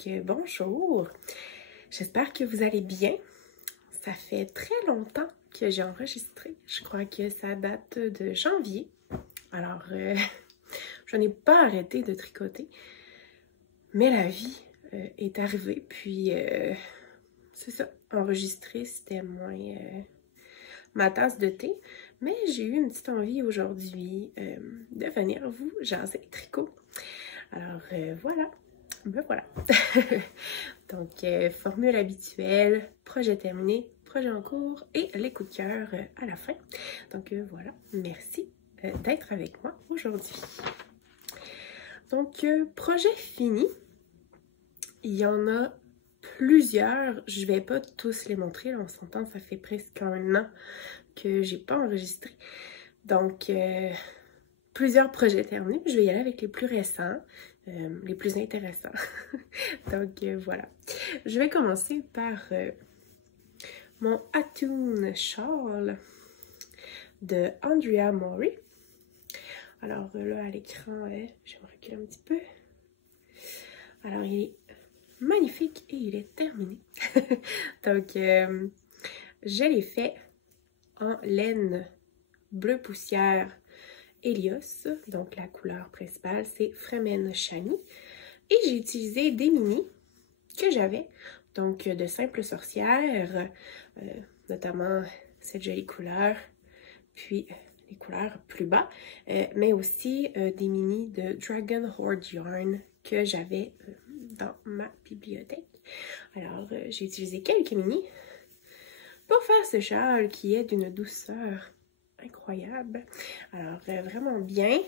Donc, bonjour! J'espère que vous allez bien. Ça fait très longtemps que j'ai enregistré. Je crois que ça date de janvier. Alors, je n'ai pas arrêté de tricoter. Mais la vie est arrivée. Puis, c'est ça. Enregistrer, c'était moins ma tasse de thé. Mais j'ai eu une petite envie aujourd'hui de venir vous jaser tricot. Alors, voilà. Ben voilà. Donc, formule habituelle, projet terminé, projet en cours et les coups de cœur à la fin. Donc, voilà. Merci d'être avec moi aujourd'hui. Donc, projet fini. Il y en a plusieurs. Je vais pas tous les montrer. Là, on s'entend, ça fait presque un an que j'ai pas enregistré. Donc, plusieurs projets terminés. Je vais y aller avec les plus récents. Les plus intéressants. Donc, voilà. Je vais commencer par mon Atoon Shawl de Andrea Mori. Alors là, à l'écran, je vais me reculer un petit peu. Alors, il est magnifique et il est terminé. Donc, je l'ai fait en laine bleu poussière Helios, donc la couleur principale, c'est Fremen Shani. Et j'ai utilisé des mini que j'avais, donc de simples sorcières, notamment cette jolie couleur, puis les couleurs plus bas, mais aussi des mini de Dragon Horde Yarn que j'avais dans ma bibliothèque. Alors, j'ai utilisé quelques mini pour faire ce châle qui est d'une douceur incroyable. Alors, vraiment bien.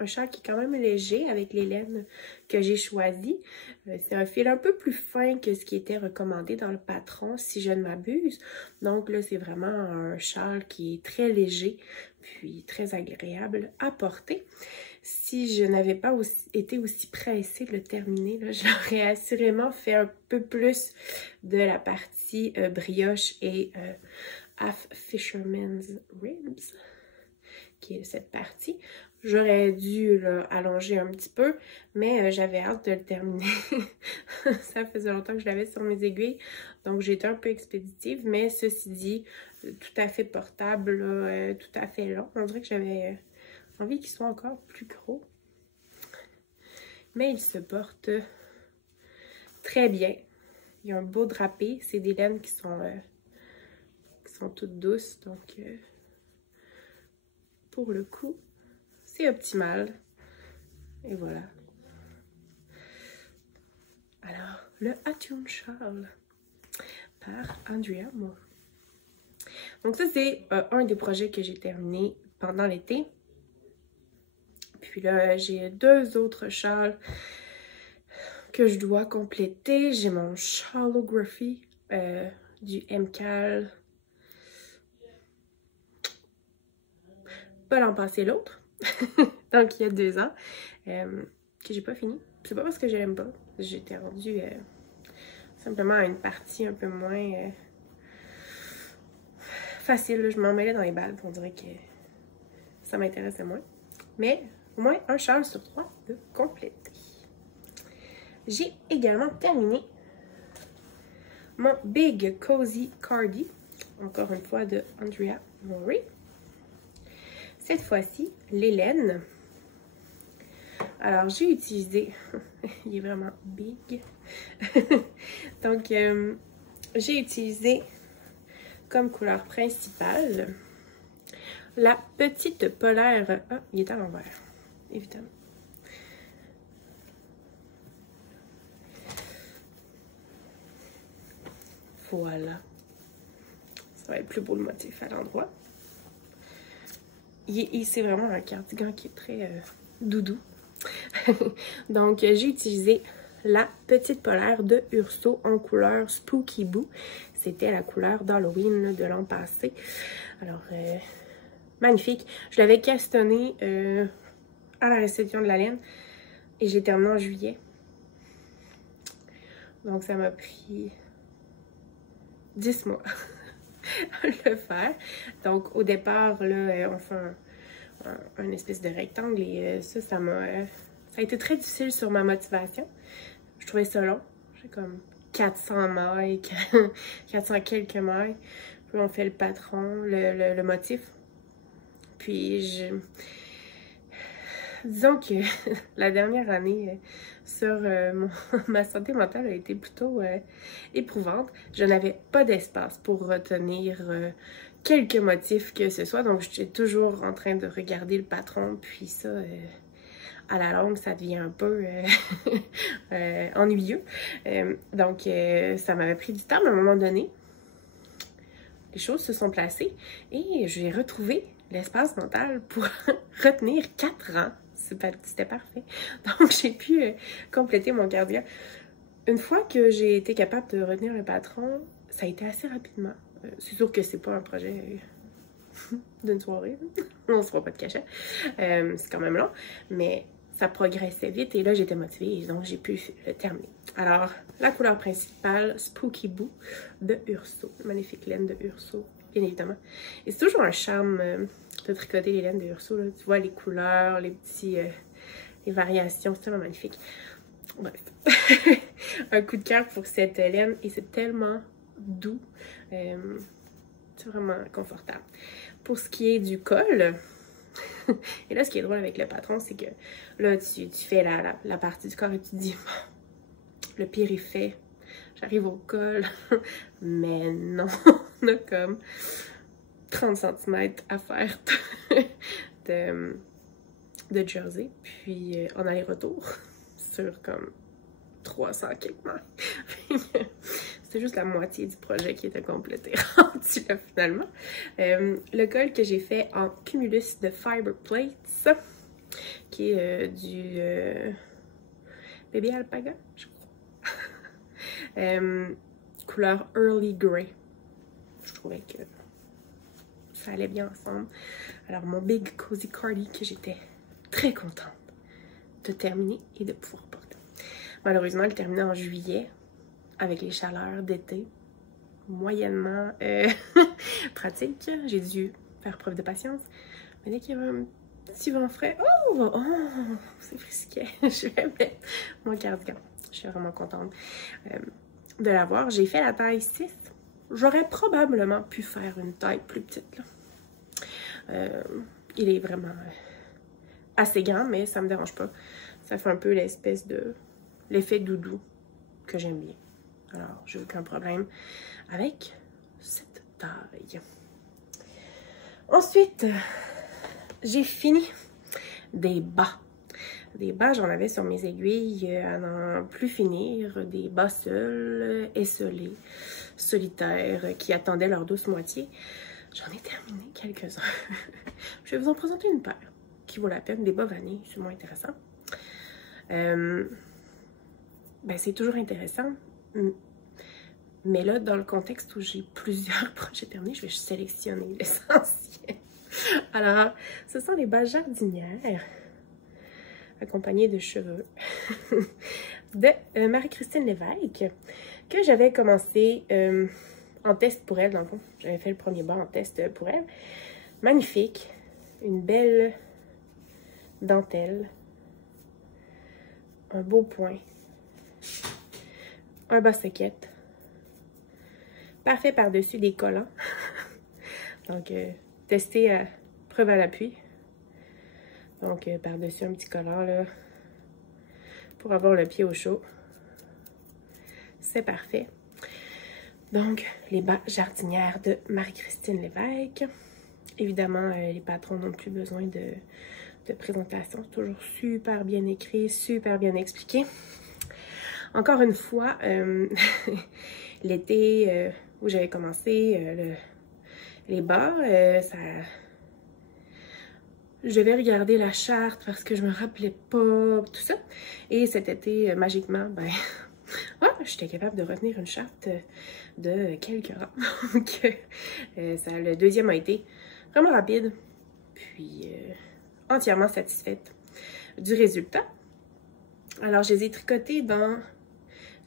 Un châle qui est quand même léger avec les laines que j'ai choisies. C'est un fil un peu plus fin que ce qui était recommandé dans le patron, si je ne m'abuse. Donc là, c'est vraiment un châle qui est très léger, puis très agréable à porter. Si je n'avais pas été aussi pressée de le terminer, j'aurais assurément fait un peu plus de la partie brioche et Half Fisherman's Ribs, qui est cette partie. J'aurais dû allonger un petit peu, mais j'avais hâte de le terminer. Ça faisait longtemps que je l'avais sur mes aiguilles, donc j'ai été un peu expéditive, mais ceci dit, tout à fait portable, tout à fait long. On dirait que j'avais envie qu'il soit encore plus gros. Mais il se porte très bien. Il y a un beau drapé, c'est des laines qui sont toutes douces, donc pour le coup, c'est optimal. Et voilà. Alors, le Atoon Shawl par Andrea Mori. Donc ça, c'est un des projets que j'ai terminé pendant l'été. Puis là, j'ai deux autres châles que je dois compléter. J'ai mon Shallography du MCAL. Pas l'an passé, l'autre. Donc, il y a 2 ans. Que j'ai pas fini. C'est pas parce que je l'aime pas. J'étais rendue simplement à une partie un peu moins facile. Je m'en mêlais dans les balles. On dirait que ça m'intéressait moins. Mais au moins un châle sur 3 de compléter. J'ai également terminé mon Big Cozy Cardi. Encore une fois de Andrea Mori. Cette fois-ci, les laines. Alors, j'ai utilisé... il est vraiment big. Donc, j'ai utilisé comme couleur principale la petite polaire... Ah, il est à l'envers, évidemment. Voilà. Ça va être plus beau le motif à l'endroit. C'est vraiment un cardigan qui est très doudou. Donc, j'ai utilisé la petite polaire de Urso en couleur Spooky Boo. C'était la couleur d'Halloween de l'an passé. Alors, magnifique. Je l'avais castoné à la réception de la laine et j'ai terminé en juillet. Donc, ça m'a pris 10 mois le faire. Donc, au départ, là, on fait un espèce de rectangle et ça a été très difficile sur ma motivation. Je trouvais ça long. j'ai comme 400 mailles, 400 quelques mailles. Puis on fait le patron, le motif. Puis disons que la dernière année sur ma santé mentale a été plutôt éprouvante. Je n'avais pas d'espace pour retenir quelques motifs que ce soit. Donc j'étais toujours en train de regarder le patron. Puis ça, à la longue, ça devient un peu ennuyeux. Donc ça m'avait pris du temps, mais à un moment donné, les choses se sont placées et j'ai retrouvé l'espace mental pour retenir 4 ans. C'était parfait. Donc, j'ai pu compléter mon cardio. Une fois que j'ai été capable de retenir le patron, ça a été assez rapidement. C'est sûr que c'est pas un projet d'une soirée. On se fera pas de cachet. C'est quand même long. Mais ça progressait vite et là, j'étais motivée et donc j'ai pu le terminer. Alors, la couleur principale, Spooky Boo de Urso. Magnifique laine de Urso, bien évidemment. Et c'est toujours un charme de tricoter les laines de Urso. Là. Tu vois les couleurs, les variations, c'est tellement magnifique. Bref, un coup de cœur pour cette laine et c'est tellement doux. C'est vraiment confortable. Pour ce qui est du col, et là, ce qui est drôle avec le patron, c'est que là, tu fais la partie du corps et tu te dis, le pire est fait, j'arrive au col, mais non, on a comme 30 cm à faire de jersey, puis en aller-retour, sur comme 300 quelques mètres. C'était juste la moitié du projet qui était complété rendu là, finalement. Le col que j'ai fait en cumulus de Fiber Plates, qui est du Baby Alpaga, je crois. Couleur Early Grey. Je trouvais que ça allait bien ensemble. Alors, mon Big Cozy Cardi que j'étais très contente de terminer et de pouvoir porter. Malheureusement, le terminer en juillet, avec les chaleurs d'été, moyennement pratique. J'ai dû faire preuve de patience. Mais dès qu'il y avait un petit vent frais, oh c'est frisquet. Je vais mettre mon cardigan. Je suis vraiment contente de l'avoir. J'ai fait la taille 6. J'aurais probablement pu faire une taille plus petite. Là. Il est vraiment assez grand, mais ça me dérange pas. Ça fait un peu l'espèce de l'effet doudou que j'aime bien. Alors, j'ai aucun problème avec cette taille. Ensuite, j'ai fini des bas. Des bas, j'en avais sur mes aiguilles à n'en plus finir. Des bas seuls, esselés, solitaires, qui attendaient leur douce moitié. J'en ai terminé quelques-uns. Je vais vous en présenter une paire qui vaut la peine. Des bas vanille, c'est moins intéressant. Ben, c'est toujours intéressant. Mais là, dans le contexte où j'ai plusieurs projets terminés, je vais sélectionner l'essentiel. Alors, ce sont les bas jardinières, accompagnées de cheveux, de Marie-Christine Lévesque, que j'avais commencé en test pour elle, dans le fond. J'avais fait le premier bas en test pour elle. Magnifique. Une belle dentelle. Un beau point. Un bas soquette. Parfait par-dessus des collants. Donc, testé à preuve à l'appui. Donc, par-dessus un petit collant, là, pour avoir le pied au chaud. C'est parfait. Donc, les bas jardinières de Marie-Christine Lévesque. Évidemment, les patrons n'ont plus besoin de présentation. C'est toujours super bien écrit, super bien expliqué. Encore une fois, l'été où j'avais commencé les bas, je devais regarder la charte parce que je me rappelais pas tout ça. Et cet été, magiquement, ben, ouais, j'étais capable de retenir une charte de quelques rangs. Donc, le deuxième a été vraiment rapide. Puis, entièrement satisfaite du résultat. Alors, je les ai tricotés dans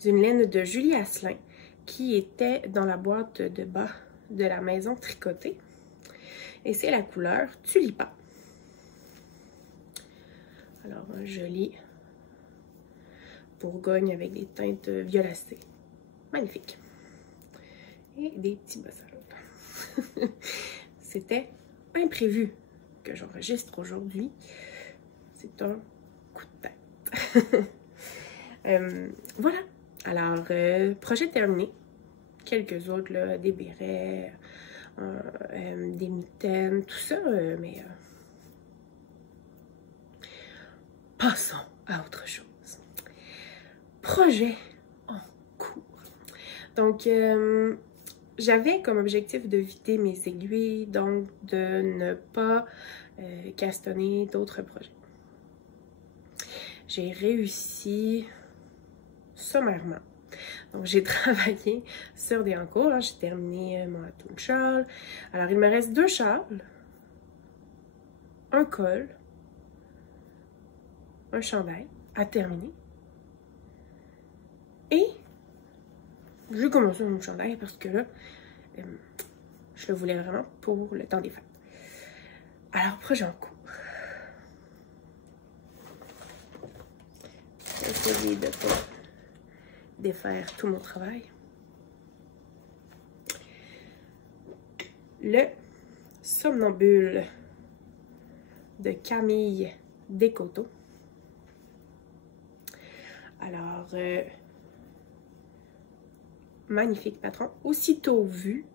une laine de Julie Asselin qui était dans la boîte de bas de la maison tricotée. Et c'est la couleur Tulipa. Alors, un joli Bourgogne avec des teintes violacées. Magnifique. Et des petits bossages. C'était imprévu que j'enregistre aujourd'hui. C'est un coup de tête. Voilà. Alors, projet terminé. Quelques autres, là, des bérets, des mitaines, tout ça, mais passons à autre chose. Projet en cours. Donc, j'avais comme objectif de vider mes aiguilles, donc de ne pas castonner d'autres projets. J'ai réussi sommairement. Donc, j'ai travaillé sur des encours. Hein. J'ai terminé mon Hatun Shawl. Alors, il me reste 2 châles, un col, un chandail à terminer. Et j'ai commencé mon chandail parce que là, je le voulais vraiment pour le temps des fêtes. Alors, projet en cours. Essayer de pas défaire tout mon travail. Le somnambule de Camille Descoteaux. Alors, magnifique patron. Aussitôt vu,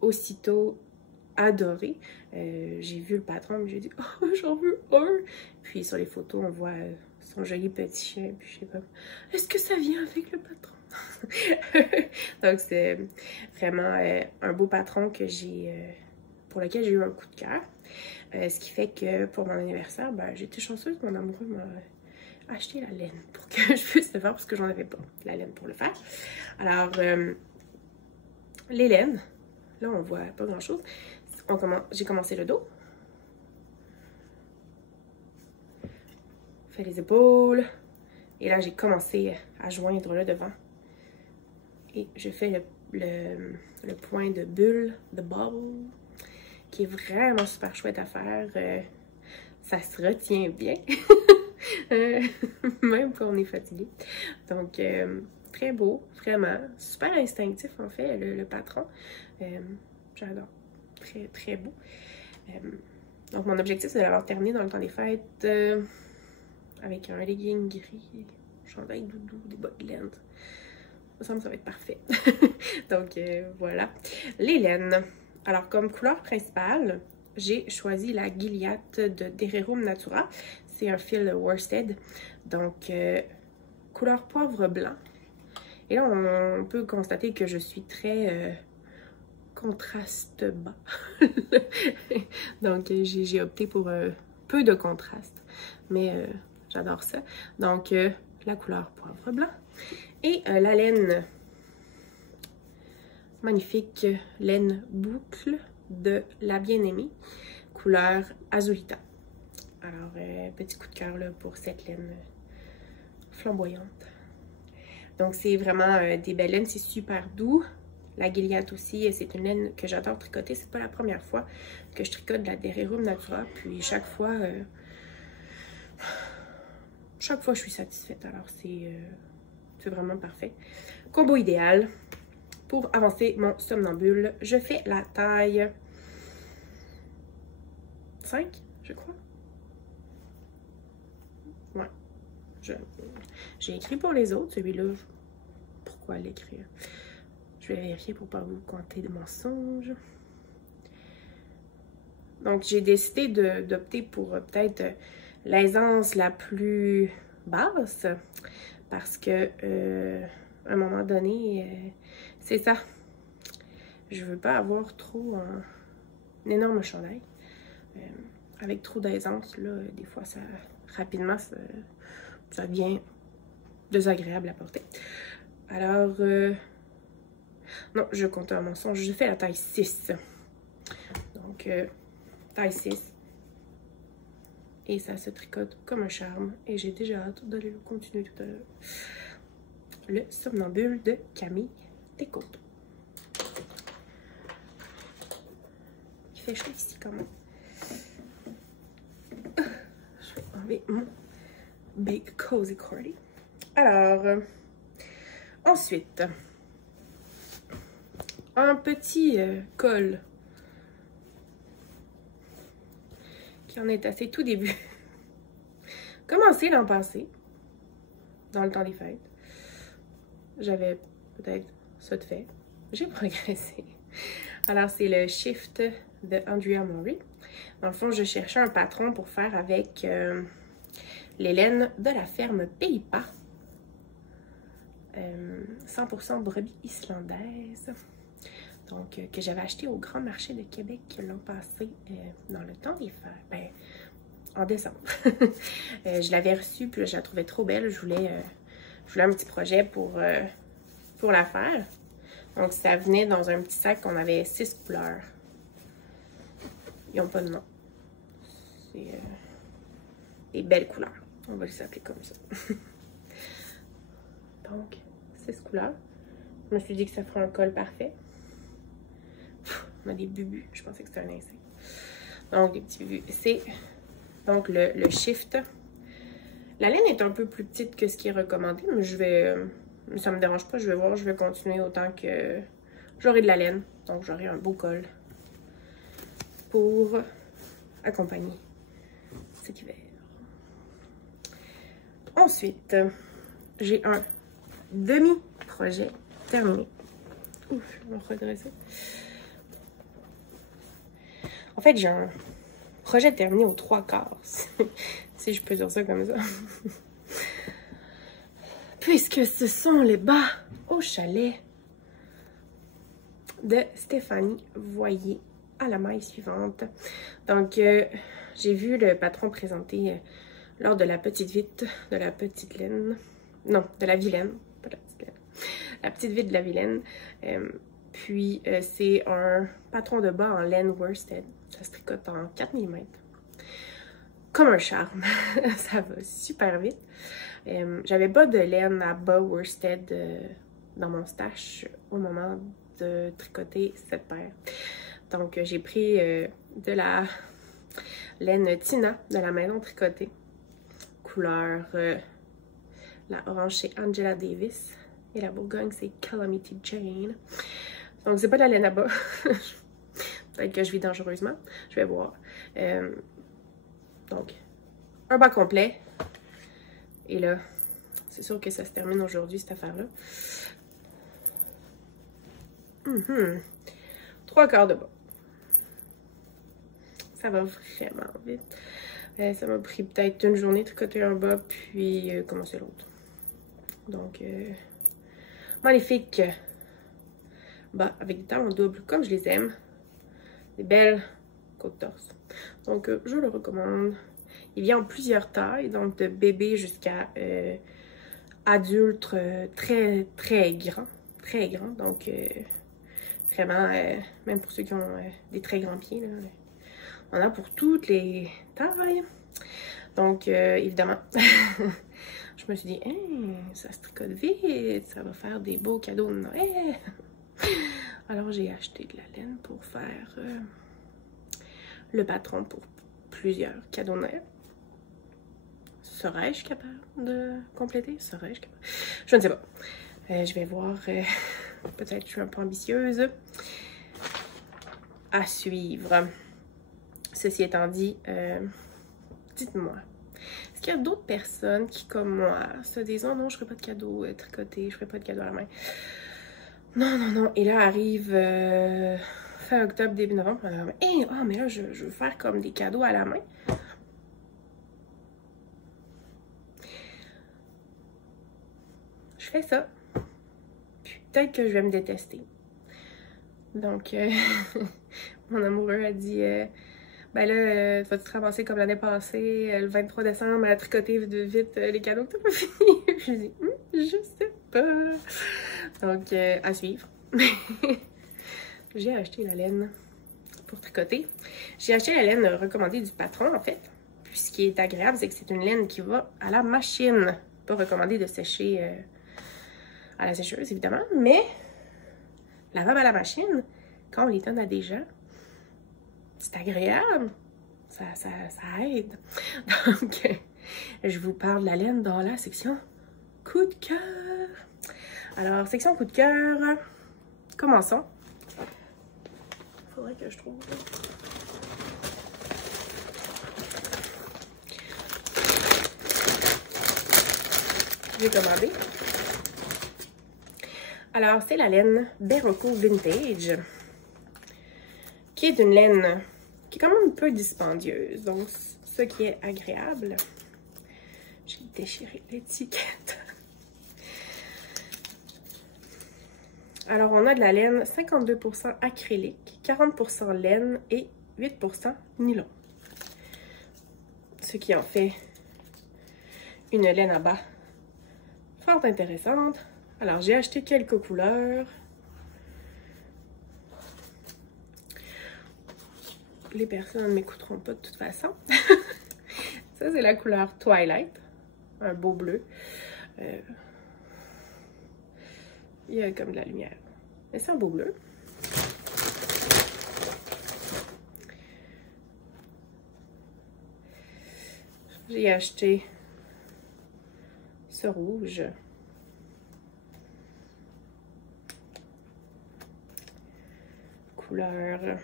aussitôt adoré. J'ai vu le patron, mais j'ai dit, oh, j'en veux un. Puis sur les photos, on voit son joli petit chien. Puis je sais pas, est-ce que ça vient avec le patron? Donc, c'est vraiment un beau patron que pour lequel j'ai eu un coup de cœur. Ce qui fait que pour mon anniversaire, ben, j'étais chanceuse. Mon amoureux m'a acheté la laine pour que je puisse le faire parce que j'en avais pas la laine pour le faire. Alors, les laines, là, on voit pas grand-chose. J'ai commencé le dos. Fait les épaules. Et là, j'ai commencé à joindre le devant. Et je fais le point de bulle, de bubble, qui est vraiment super chouette à faire. Ça se retient bien, même quand on est fatigué. Donc, très beau, vraiment. Super instinctif, en fait, le patron. J'adore. Très, très beau. Donc, mon objectif, c'est de l'avoir terminé dans le temps des fêtes avec un legging gris, un chandail doudou, des bottes de laine. Ça me semble que ça va être parfait. Donc, voilà. Les laines. Alors, comme couleur principale, j'ai choisi la Gilliatt de Dererum Natura. C'est un fil worsted. Donc, couleur poivre blanc. Et là, on peut constater que je suis très contraste bas. Donc, j'ai opté pour peu de contraste. Mais j'adore ça. Donc, la couleur poivre blanc. Et la laine, magnifique laine boucle de La Bien-Aimée, couleur Azulita. Alors, petit coup de cœur là, pour cette laine flamboyante. Donc, c'est vraiment des belles laines, c'est super doux. La Gilliatt aussi, c'est une laine que j'adore tricoter. C'est pas la première fois que je tricote de la Dererum Natura. Puis chaque fois, je suis satisfaite. Alors, c'est vraiment parfait. Combo idéal. Pour avancer mon somnambule, je fais la taille 5, je crois. Ouais. J'ai écrit pour les autres. Celui-là, pourquoi l'écrire? Je vais vérifier pour ne pas vous compter de mensonges. Donc, j'ai décidé d'opter pour peut-être l'aisance la plus basse. Parce que, à un moment donné, c'est ça. Je veux pas avoir trop un énorme chandail. Avec trop d'aisance, là, des fois, rapidement, ça devient désagréable à porter. Alors, non, je compte un mensonge. Je fais la taille 6. Donc, taille 6. Et ça se tricote comme un charme. Et j'ai déjà hâte de le continuer tout à l'heure. Le somnambule de Camille Descoteaux. Il fait chaud ici quand même. Je vais enlever mon Big Cozy Cordy. Alors, ensuite, un petit col qui en est à ses tout débuts. Commencé l'an passé, dans le temps des fêtes. J'avais peut-être ça de fait. J'ai progressé. Alors, c'est le Shift de Andrea Mori. Dans le fond, je cherchais un patron pour faire avec les laines de la ferme Pays-Pas. 100% brebis islandaise. Donc, que j'avais acheté au Grand Marché de Québec l'an passé, dans le temps des fêtes. Ben, en décembre. Je l'avais reçue, puis je la trouvais trop belle. Je voulais un petit projet pour la faire. Donc, ça venait dans un petit sac. On avait 6 couleurs. Ils n'ont pas de nom. C'est des belles couleurs. On va les appeler comme ça. Donc, 6 couleurs. Je me suis dit que ça ferait un col parfait. On a des bubus. Je pensais que c'était un insecte. Donc, des petits bubus. C'est donc le Shift. La laine est un peu plus petite que ce qui est recommandé, mais ça me dérange pas. Je vais voir. Je vais continuer autant que j'aurai de la laine. Donc, j'aurai un beau col pour accompagner cet hiver. Ensuite, j'ai un demi-projet terminé. Ouf, je vais me redresser. En fait, j'ai un projet terminé aux 3/4, si je peux dire ça comme ça. Puisque ce sont les bas au chalet de Stéphanie Voyer à la maille suivante. Donc, j'ai vu le patron présenter lors de la petite vite de la petite laine. Non, de la Vilaine, pas la petite laine. La petite vite de la Vilaine. Puis, c'est un patron de bas en laine worsted. Ça se tricote en 4 mm. Comme un charme. Ça va super vite. J'avais pas de laine à bas worsted dans mon stash au moment de tricoter cette paire. Donc, j'ai pris de la laine Tina de la Maison Tricotée. Couleur, la orange, c'est Angela Davis. Et la Bourgogne, c'est Calamity Jane. Donc, c'est pas de la laine à bas. Peut-être que je vis dangereusement. Je vais voir. Donc, un bas complet. Et là, c'est sûr que ça se termine aujourd'hui, cette affaire-là. 3/4 de bas. Ça va vraiment vite. Ça m'a pris peut-être une journée de tricoter un bas, puis commencer l'autre. Donc, magnifique bas avec des talons doubles comme je les aime. Des belles côtes torse. Donc, je le recommande. Il vient en plusieurs tailles, donc de bébé jusqu'à adulte très, très grand. Très grand. Donc, vraiment, même pour ceux qui ont des très grands pieds, là, on a pour toutes les tailles. Donc, évidemment, je me suis dit, hey, ça se tricote vite, ça va faire des beaux cadeaux de Noël. Alors, j'ai acheté de la laine pour faire le patron pour plusieurs cadeaux de Noël. Serais-je capable de compléter? Serais-je capable? Je ne sais pas. Je vais voir. Peut-être que je suis un peu ambitieuse. À suivre. Ceci étant dit, dites-moi, est-ce qu'il y a d'autres personnes qui, comme moi, se disent « Oh non, je ne ferai pas de cadeaux tricotés, je ne ferai pas de cadeaux à la main. » Non, non, non. Et là arrive fin octobre, début novembre. Hey, oh, mais là, je veux faire comme des cadeaux à la main. Je fais ça. Puis peut-être que je vais me détester. Donc, mon amoureux a dit ben là, vas-tu te ramasser comme l'année passée, le 23 décembre, à tricoter vite les cadeaux que t'as pas fini? Je lui dis, je sais pas. Donc, à suivre. J'ai acheté la laine pour tricoter. J'ai acheté la laine recommandée du patron, en fait. Puis ce qui est agréable, c'est que c'est une laine qui va à la machine. Pas recommandé de sécher à la sécheuse, évidemment, mais lavable à la machine, quand on les donne à des gens, c'est agréable. Ça aide. Donc, je vous parle de la laine dans la section coup de cœur. Alors, section coup de cœur. Commençons. Faudrait que je trouve. J'ai commandé. Alors, c'est la laine Berroco Vintage, qui est une laine qui est quand même un peu dispendieuse, donc ce qui est agréable. J'ai déchiré l'étiquette. Alors, on a de la laine 52% acrylique, 40% laine et 8% nylon. Ce qui en fait une laine à bas fort intéressante. Alors, j'ai acheté quelques couleurs. Les personnes ne m'écouteront pas de toute façon. Ça, c'est la couleur Twilight. Un beau bleu. Il y a comme de la lumière. Mais c'est un beau bleu. J'ai acheté ce rouge. Couleur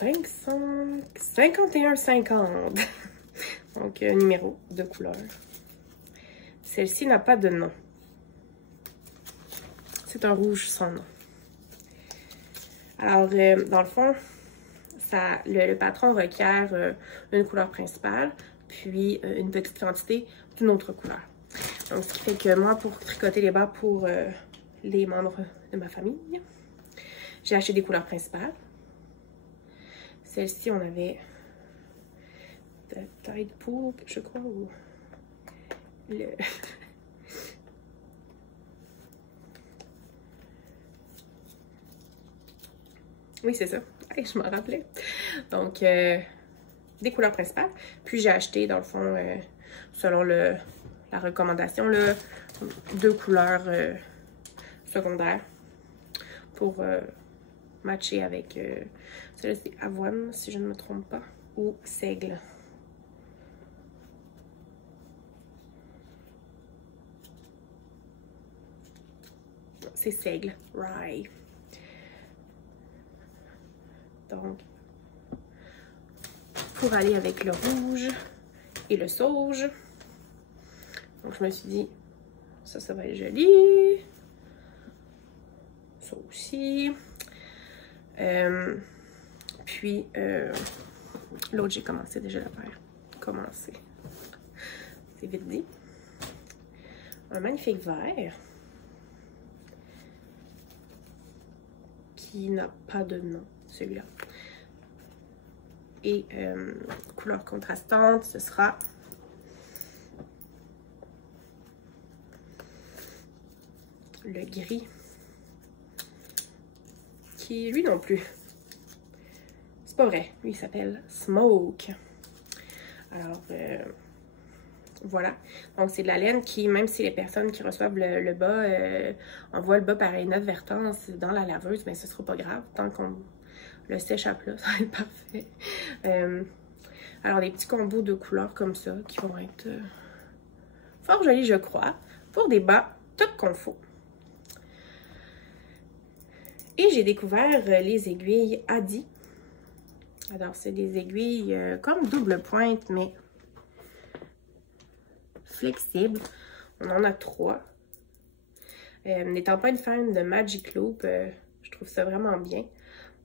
51,50. Donc, numéro de couleur. Celle-ci n'a pas de nom. C'est un rouge sans nom. Alors, dans le fond, le patron requiert une couleur principale, puis une petite quantité d'une autre couleur. Donc, ce qui fait que moi, pour tricoter les bas pour les membres de ma famille, j'ai acheté des couleurs principales. Celle-ci, on avait de Tide Pool, je crois, ou le... Oui, c'est ça. Hey, je m'en rappelais. Donc, des couleurs principales. Puis, j'ai acheté, dans le fond, selon la recommandation, là, 2 couleurs secondaires pour matcher avec... celle-là, c'est avoine, si je ne me trompe pas, ou seigle. C'est seigle, rye. Donc, pour aller avec le rouge et le sauge. Donc, je me suis dit, ça va être joli. Ça aussi. Puis, l'autre, j'ai commencé déjà la paire. Commencé. C'est vite dit. Un magnifique vert. Qui n'a pas de nom, celui-là. Et couleur contrastante, ce sera le gris, qui lui non plus, c'est pas vrai, lui il s'appelle Smoke. Alors voilà, donc c'est de la laine qui, même si les personnes qui reçoivent le bas envoient le bas par inadvertance dans la laveuse, mais ce sera pas grave, tant qu'on le sèche à plat, ça va être parfait. Alors des petits combos de couleurs comme ça qui vont être fort jolis, je crois, pour des bas tout confo. Et j'ai découvert les aiguilles Adi. Alors, c'est des aiguilles comme double pointe, mais flexibles. On en a 3. N'étant pas une fan de Magic Loop, je trouve ça vraiment bien.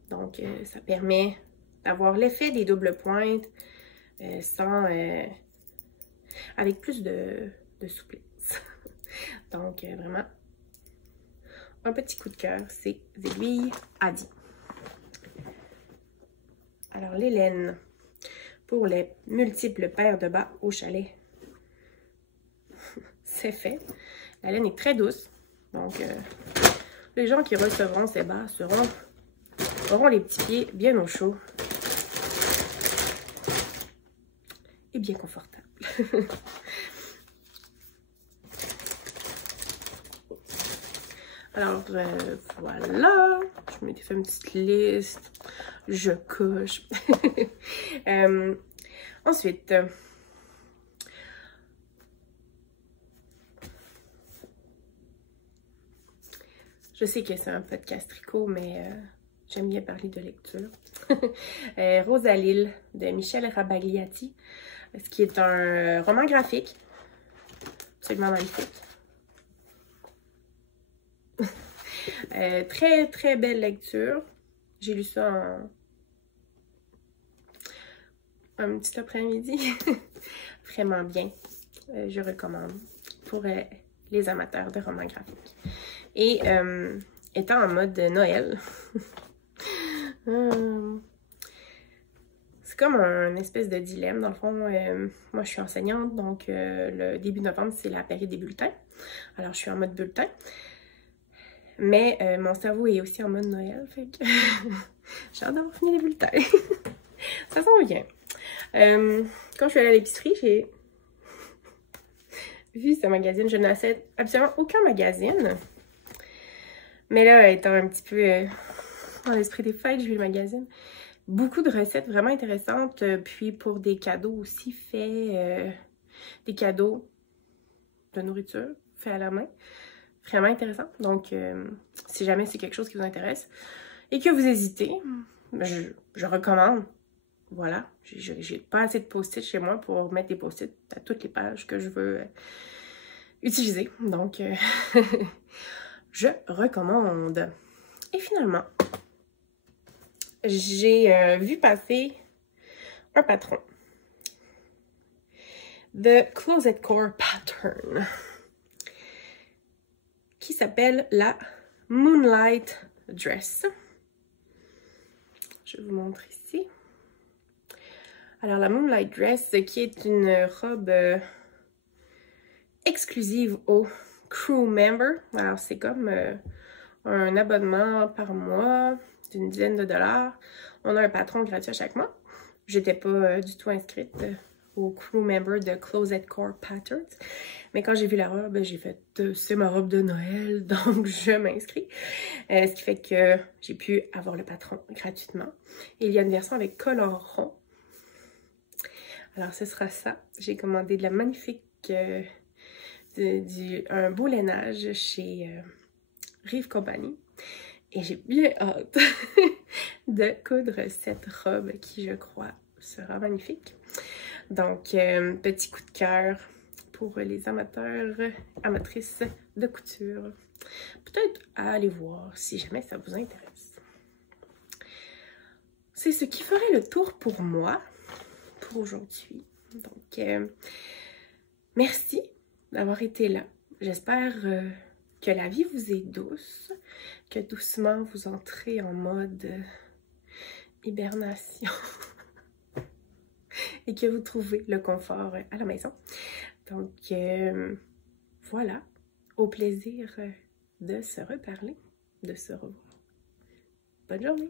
Donc, ça permet d'avoir l'effet des doubles pointes sans... avec plus de souplesse. Donc, vraiment... Un petit coup de cœur, c'est les aiguilles Adi. Alors, les laines pour les multiples paires de bas au chalet, c'est fait. La laine est très douce. Donc, les gens qui recevront ces bas auront les petits pieds bien au chaud et bien confortables. Alors, voilà, je m'étais fait une petite liste. je couche. Ensuite, je sais que c'est un podcast tricot, mais j'aime bien parler de lecture. Rosalille de Michel Rabagliati, ce qui est un roman graphique absolument magnifique. Très très belle lecture. J'ai lu ça en un petit après-midi. Vraiment bien. Je recommande pour les amateurs de romans graphiques. Et étant en mode Noël, c'est comme un espèce de dilemme. Dans le fond, moi je suis enseignante, donc le début novembre, c'est la période des bulletins. Alors je suis en mode bulletin. Mais mon cerveau est aussi en mode Noël, fait que j'ai hâte d'avoir fini les bulletins. Ça s'en vient. Quand je suis allée à l'épicerie, j'ai vu ce magazine. Je n'achète absolument aucun magazine. Mais là, étant un petit peu dans l'esprit des fêtes, j'ai vu le magazine. Beaucoup de recettes vraiment intéressantes. Puis pour des cadeaux aussi faits, des cadeaux de nourriture faits à la main. Vraiment intéressant. Donc, si jamais c'est quelque chose qui vous intéresse et que vous hésitez, je recommande. Voilà. J'ai pas assez de post-it chez moi pour mettre des post-it à toutes les pages que je veux utiliser. Donc, je recommande. Et finalement, j'ai vu passer un patron. The Closet Core Pattern. Qui s'appelle la Moonlight Dress. Je vous montre ici. Alors, la Moonlight Dress, qui est une robe exclusive aux crew members. Alors, c'est comme un abonnement par mois d'une dizaine de dollars. On a un patron gratuit à chaque mois. J'étais pas du tout inscrite au crew member de Closet Core Patterns. Mais quand j'ai vu la robe, j'ai fait c'est ma robe de Noël, donc je m'inscris. Ce qui fait que j'ai pu avoir le patron gratuitement. Et il y a une version avec color rond. Alors ce sera ça. J'ai commandé de la magnifique, un beau lainage chez Rive Company. Et j'ai bien hâte de coudre cette robe qui, je crois, sera magnifique. Donc, petit coup de cœur pour les amateurs, amatrices de couture. Peut-être à aller voir si jamais ça vous intéresse. C'est ce qui ferait le tour pour moi, pour aujourd'hui. Donc, merci d'avoir été là. J'espère que la vie vous est douce, que doucement vous entrez en mode hibernation et que vous trouvez le confort à la maison. Donc, voilà, au plaisir de se reparler, de se revoir. Bonne journée!